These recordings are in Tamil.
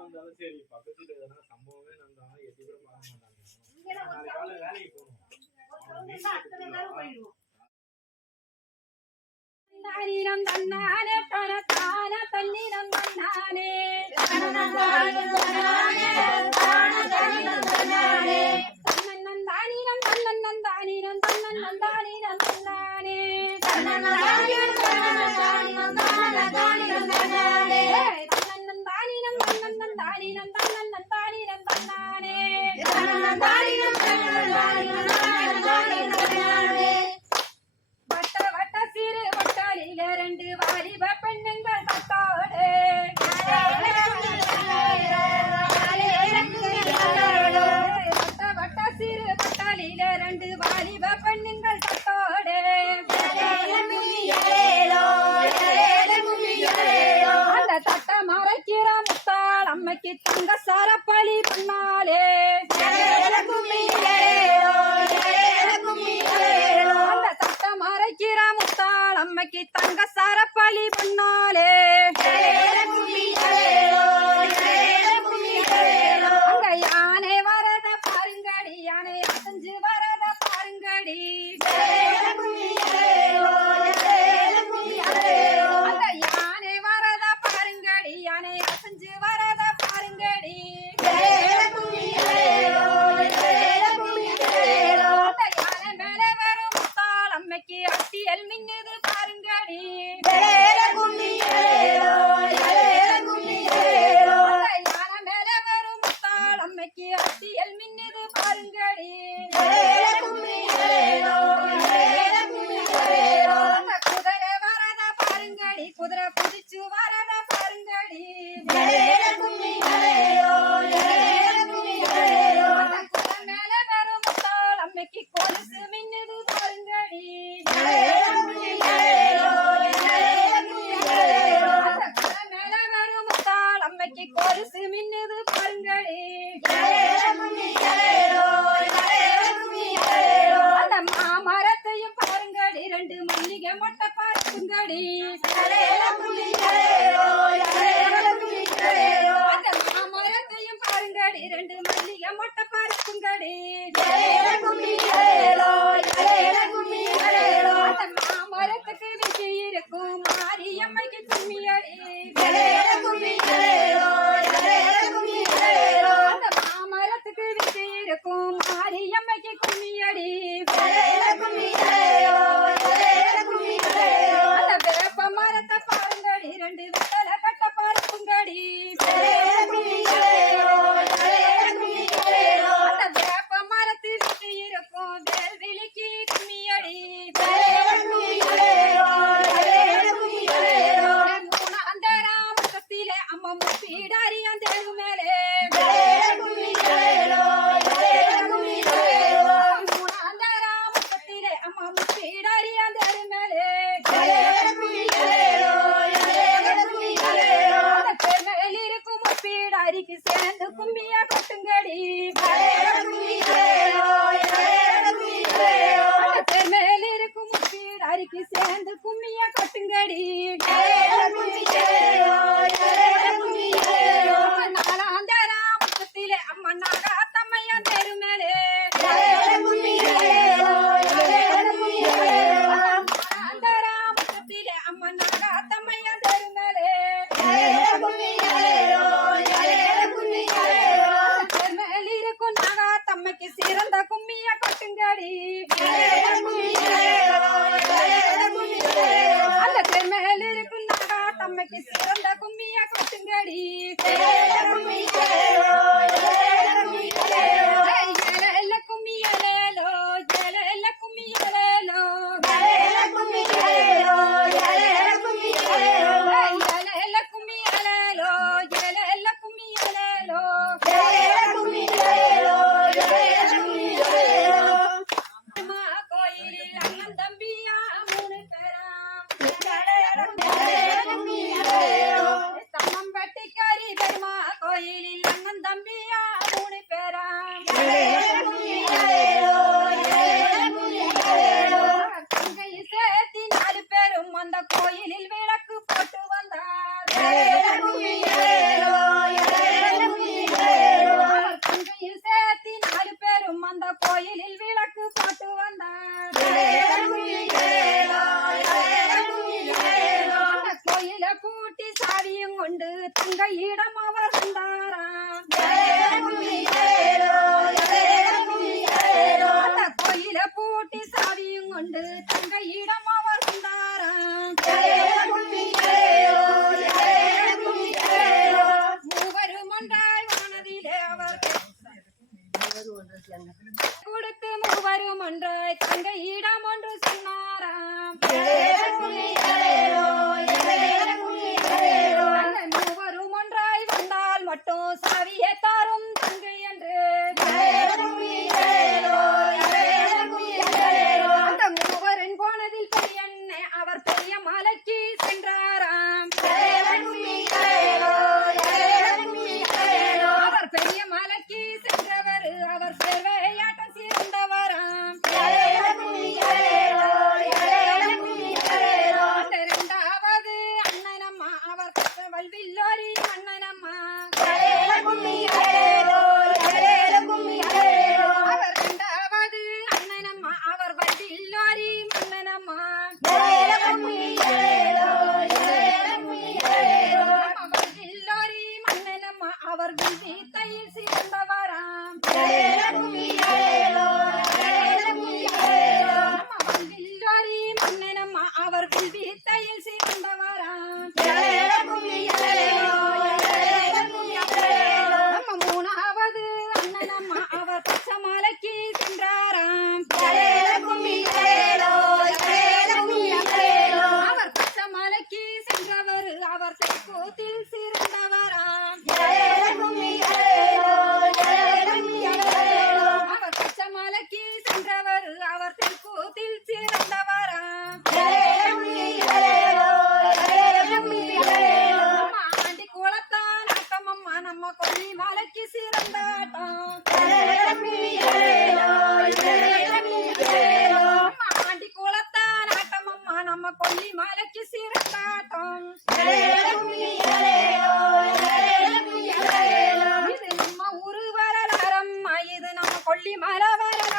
சம்பவமா இருந்தாலும் சரி பக்கத்துல எதனா சம்பவமே நடந்தாலும் எட்டி கூட தன்னன் தானிடம் தன்னன் தானிடம் தன்னானே தன்னன் தானிடம் குமைக்கு அத்தியல் மின்னுது பாருங்கடி. குதிரை வரத பாருங்கடி. குதிரை புதிச்சு வரத பாருங்கடி. குதிரை மேல வரும் முத்தாள் அம்மைக்கு கொலுசு மின்னுது பாருங்கடி. கொலுசு மின்னுது பாருங்களே அந்த மாமரத்தையும் பாருங்கடி ரெண்டு மல்லிகை மொட்டை பாருங்கடி அந்த மாமரத்தையும் பாருங்கடி ரெண்டு மல்லிகை மொட்டை பாருங்கடி அந்த மாமரத்துக்கு வெட்டி இருக்கும். மாரியம்மைக்கு தும்மியடி ఇల్లోరి కన్ననమ్మ पट्टी मारा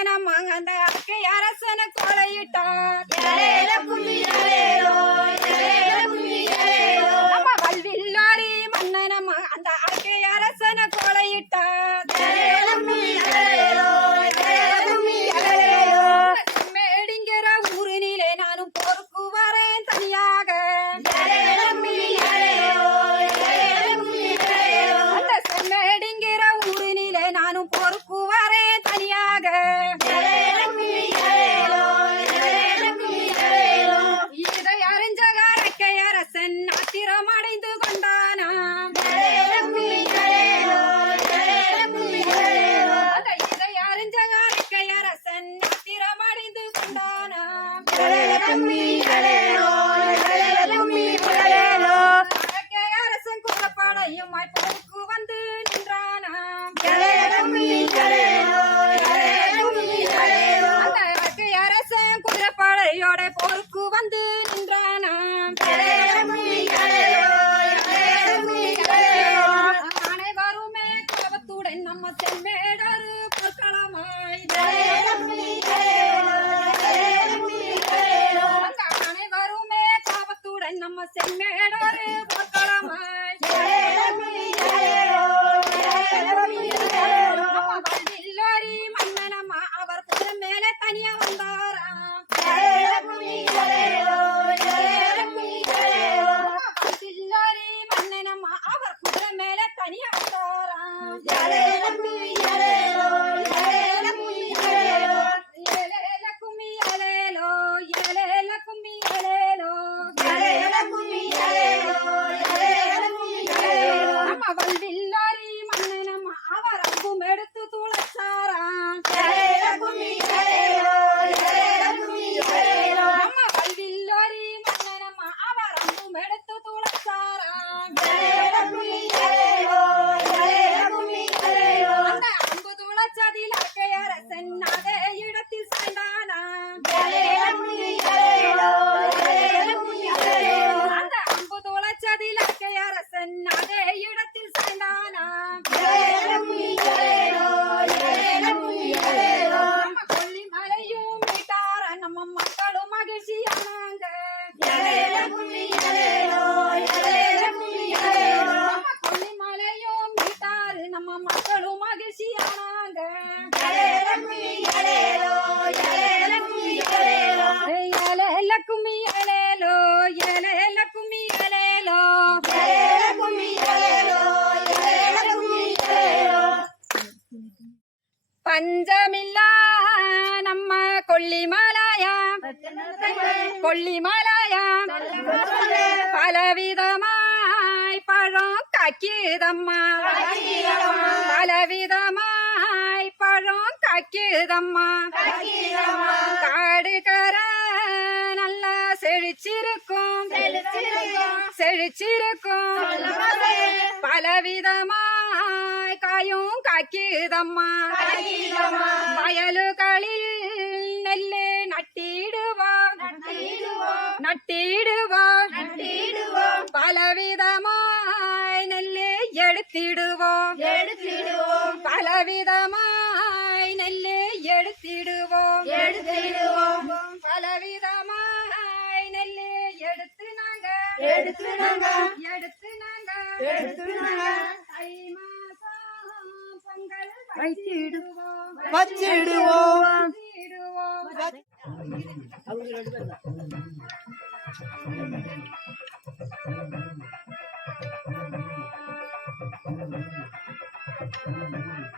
அந்த அக்கை அரசன கொலையிட்டான் நம்ம வல்வில்லாரி மன்னனம் அந்த அக்கை அரச Saint Mary. Eh, பலவிதமாய் பழம் காக்கியதம்மா பலவிதமாய் பழம் காக்கியதம்மா காடுகர நல்லா செழிச்சிருக்கும். செழிச்சிருக்கும். பலவிதமாய் காயும் காக்கியதம்மா வயலுகளில் நெல்லு நட்டிடுவோம். நட்டிடுவோம். பலவிதமாய் நெல்லு எடுத்திடுவோம். பலவிதமாய் நெல்லு எடுத்து நாங்க. எடுத்து நாங்க. எடுத்து நாங்க. எடுத்து நாங்க. தை மாசம் பொங்கல் வைத்திடுவோம். வச்சிடுவோம் வச்சிடுவோம். வச்சிடுவோம் நாளில்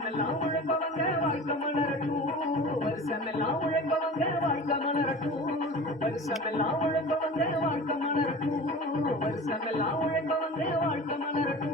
வருஷமெல்லாம் உழைப்பவங்க வாழ்க்கை மலரட்டும். வருஷமெல்லாம் உழைப்பவங்க வாழ்க்கை மலரட்டும். வருஷமெல்லாம் உழைப்பவங்க வாழ்க்கை மலரட்டும். வருஷமெல்லாம் உழைப்பவங்க வாழ்க்கை மலரட்டும்.